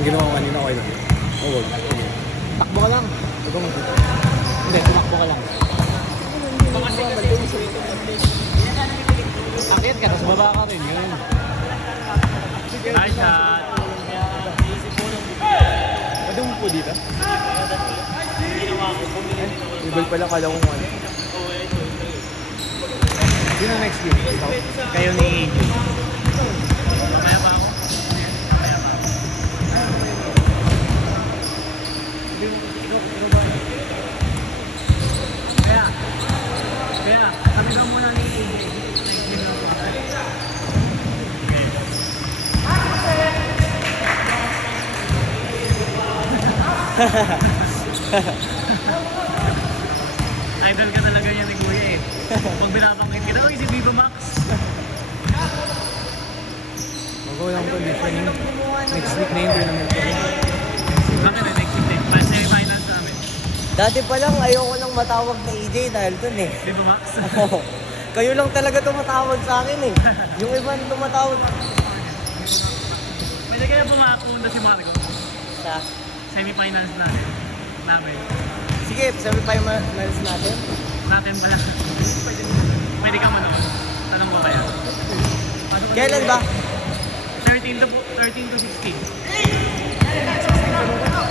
Ang ginawa ko kanina, okay lang. Oo, wag. Takbo ka lang. Ito mo. Hindi, tumakbo ka lang. Akit ka, tapos baba ka rin. Yun. Nice shot. Pwede mo po dito? Ibal pala, kala ko ano. Yun ang next game. Ikaw? Kayo ni AJ. Mamaya pa ako. Kaya, kami daw muna ni AJ. Next game lang po. Idol ka talaga niya ni Kuya eh. Pag binabangkit kita, uy si Vivo Max. Mag-go lang po, different. Next week na yung tournament ko. Bakit na next week din? Para semi-finals namin. Dati pa lang, ayoko nang matawag na EJ dahil dun eh. Vivo Max. Kayo lang talaga tumatawag sa akin eh. Yung iba tumatawag. Pwede kaya pumapunta si Marco Sa, semi-finals namin. sige, sabi pa yung miles natin. Natin ba? Pwede ka manood. Tanong ko kaya. Kailan ba? 13 to 16.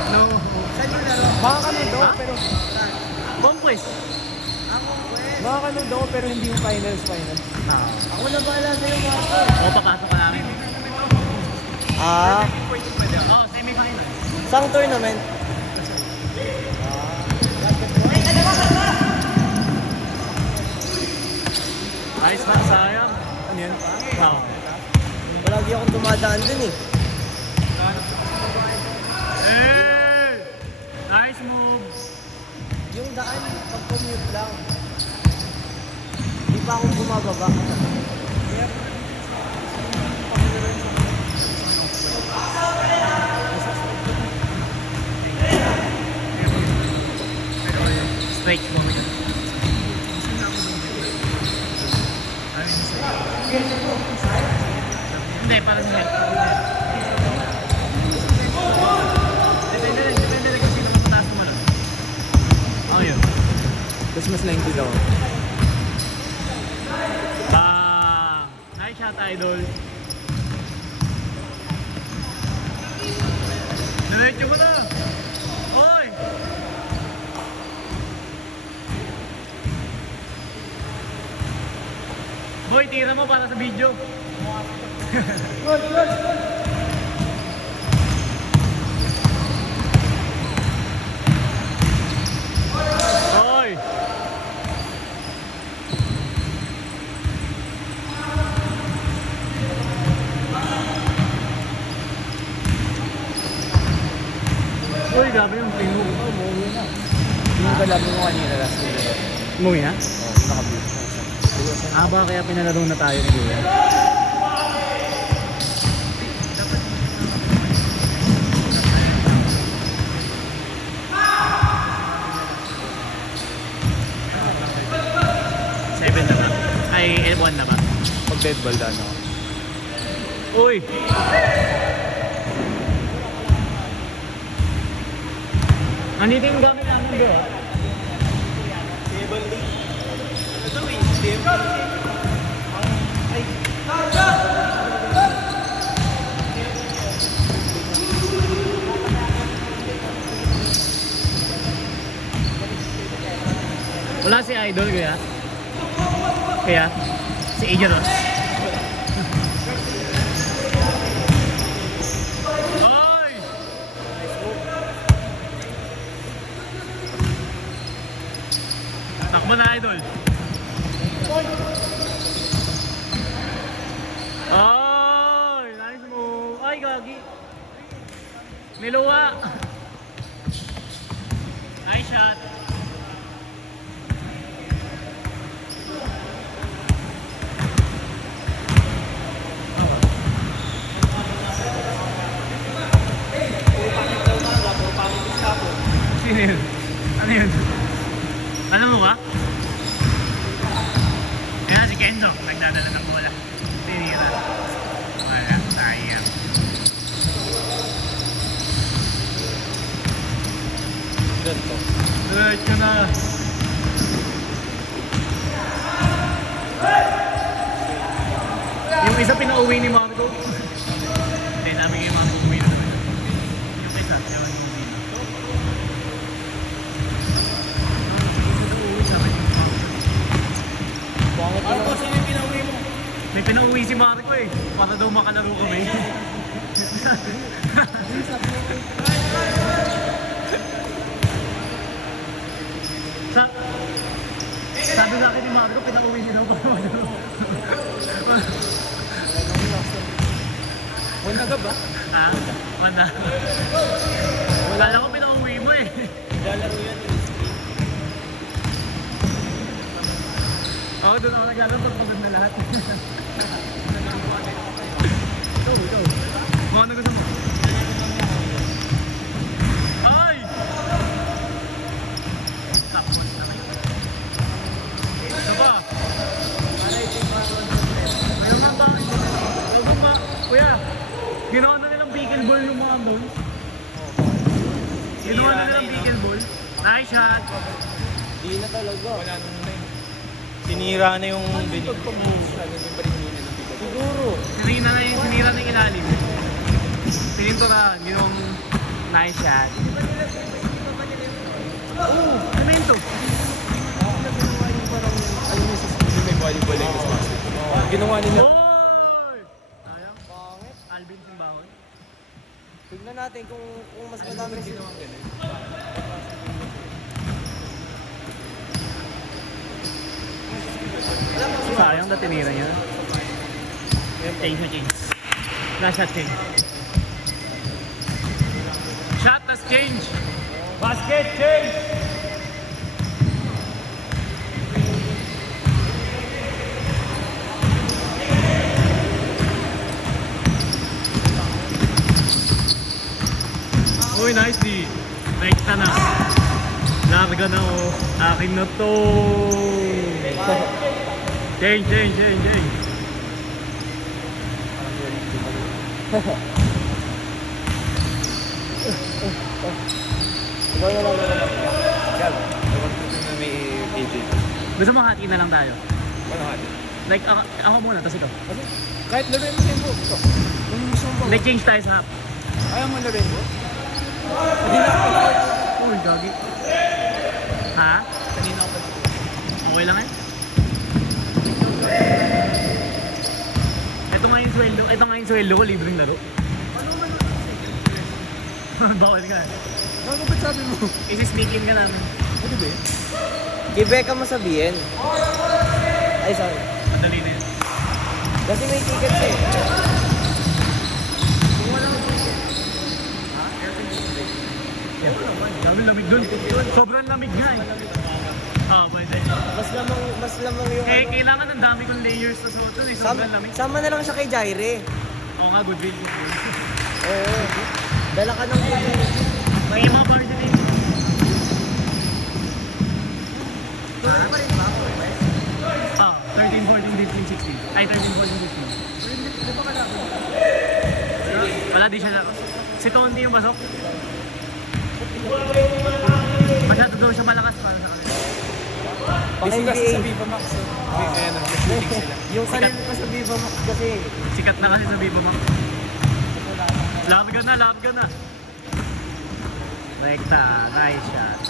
No. Baka kami daw, Ha? pero... Conquest. Baka kami daw, pero hindi yung finals. Ako na bahala sa'yo, Marco. O, papasok ka namin. Ah, Oo, semi-finals. sang tournament? Ayos na, sayang. Ano yan? Oo. Palagi akong dumadaan dun eh. Hey! Nice move. Yung daan, pag-commute lang. Hindi pa ako bumababa. Straight mo. Hindi, parang hindi. Depende rin kung sino mataas mo lang. Oh, yun. Tapos mas lengthy daw. Bang! Nice shot, idol. Diretso mo na! Oy! Boy, tira mo para sa video. Oy! Uy, grabe yung play mo. Yung kalaban mo kanina last game. Umuwi na? Oo, yung naka-view. Ba kaya pinalaro na tayo ni Kuya? Seven na ba? Ay, 1 na ba? Pag dead ball, ano? Uy! Nandito yung gamit namin, bro. Wala si Idol, kaya? Kaya? Si Ajaros. Oy! Takbo na, Idol. Ay! Nice move. Ay, gagi. Niluwa. Nice shot. Sino yun? Ano yun? Ano mo ba? Kaya si Kenzo, nagdadala ng bola. Tinira. Wala, sayang. Ganito. Diretso na. Yung isa pinauwi ni mami ko. Hindi namin yung mami ko uwi na naman. Yung isa, ewan ko uwi na. Uuwi sa akin yung mami ko. Bakit Ano po, sino yung pinauwi mo? May pinauwi si mami ko eh. Para daw makalaro kami. Sa sabi sa akin ni mami ko, pinauwi niya daw para makalaro. Wala ka ba? Ha? Wala. Wala ko pinauwi mo eh. Lalaro yan. Ako doon ako naglalaro, pagod na lahat. Ikaw. Mga ano gusto mo? Ay! Tapos na kayo. Ano ba? Mayroon nga ba? Mayroon nga. Kuya, ginawa na nilang pickleball yung mga doon. Ginawa na nilang pickleball. Nice shot. Di na talaga. Wala nung na yun. Sinira na yung binig. Pagpamusa, naging pa rin yun ng bigat. Siguro. Sinira na yung ilalim. Pininturahan, ginawang nice shot. Semento. Ano yung system may volleyball like this basketball? Ginawa nila. Oy! Sayang. Pangit. Alvin Simbahon. Tignan natin kung mas madami sila. Ginawa ganun. Sayang na tinira niya. Change. Last shot change. Shot, tas change. Basket change. Uy, nice D. Next na. Larga na oh. Akin na to. Change. Ikaw na lang. Gab, ewan ko na may PJ. Gusto mo hati na lang tayo? Ano ka? Like, ako muna, tapos ikaw. Kasi kahit laruin mo tempo. Ito. Yung gusto mo ba? Like, change tayo sa half. Ayaw mo laruin mo? Hindi na ako. Uy, gagi. Ha? Kanina ako pag- Okay lang eh? Ito nga yung sweldo ko, libreng laro. Bawal ka. Ano ba't sabi mo? Isi-sneak in ka namin. Ano ba eh? Kay Becca mo sabihin. Ay, sorry. Madali na yun. Kasi may tickets eh. Dami lamig dun. Sobrang lamig nga eh. Ah, pwede. Mas lamang yung Eh, ano. kailangan ng dami kong layers sa suot dun eh. Sobrang lamig. Sama na lang siya kay Jaire. Oo nga, good deal. Oo. Dala ka ng May mga bar din eh. Tuloy pa rin ba ako? Ah, 13, 14, 15, 16. Ay, 13, 14, 15. Wala di siya na. Si Tonti yung basok. Masyado daw siya malakas para sa kanila. Pang Kasi kasi NBA. sa Viva Max. Kaya nag-shooting sila. Yung kanina pa sa Viva Max kasi. Sikat na kasi sa Viva Max. Lapit ka na. Rekta, nice shot.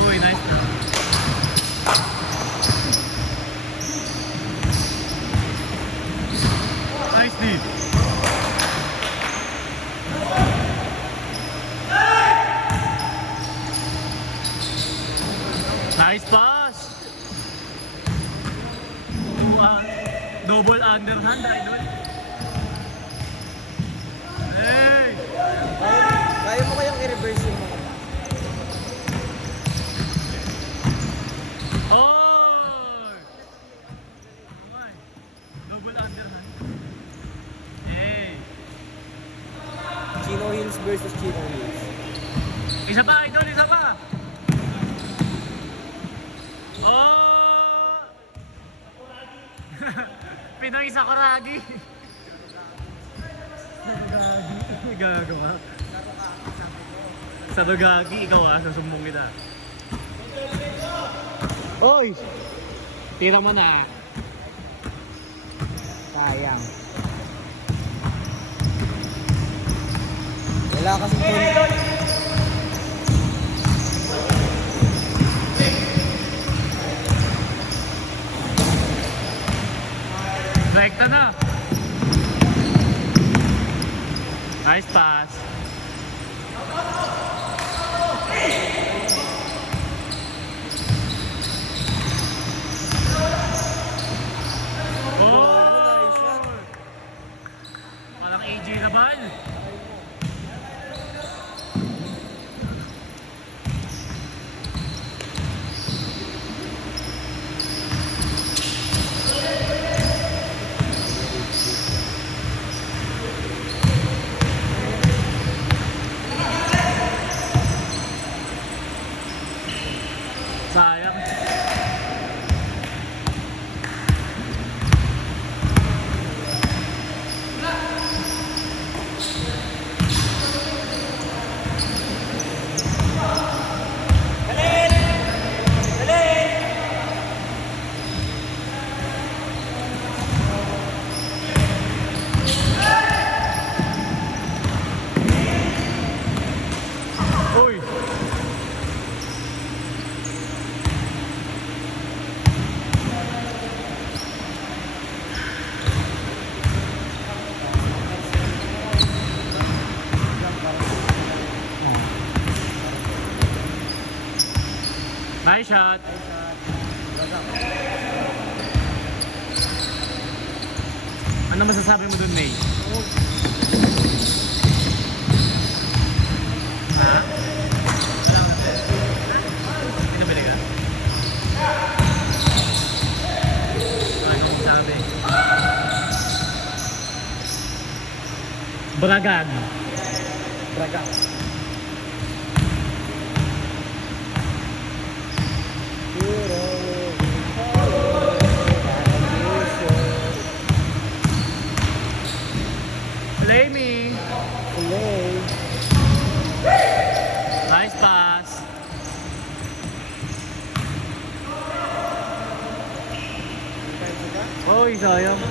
Uy, nice na. Nice deed. Nice pass! Double underhand, idol. Hey! Kaya mo kayang i-reverse yung mga. Oy! Okay. Double underhand. Hey! Chino Hills versus Chino Hills. Isa pa, idol, isa pa! Pinoy Sakuragi. Gagawa. Sarugagi, ikaw susumbong kita. Oy! Tira mo na. Sayang. Wala kasing tulog. Rekta na. Nice pass. Oh! Parang AJ Laban. Sayang. Uy! Nice shot. Ano masasabi mo dun, May? Ha? Pinabili ka? Ano sabi? Bragag. Braga. Play me. Play. Nice pass. Oy, sayang.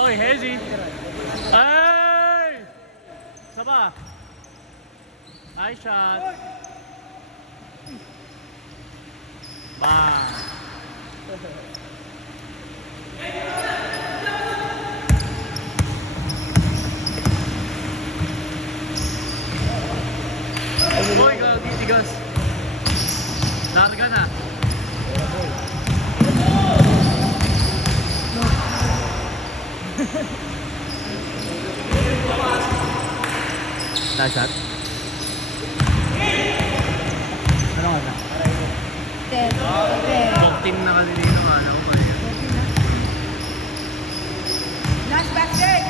Oy, Hezi. Ay! Saba. Nice shot. Bang. Boy, tigas. Larga na. Nice shot. Ano nga na? 14 na kasi dito ka. Ano ko yan? Last basket!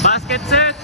Basket set!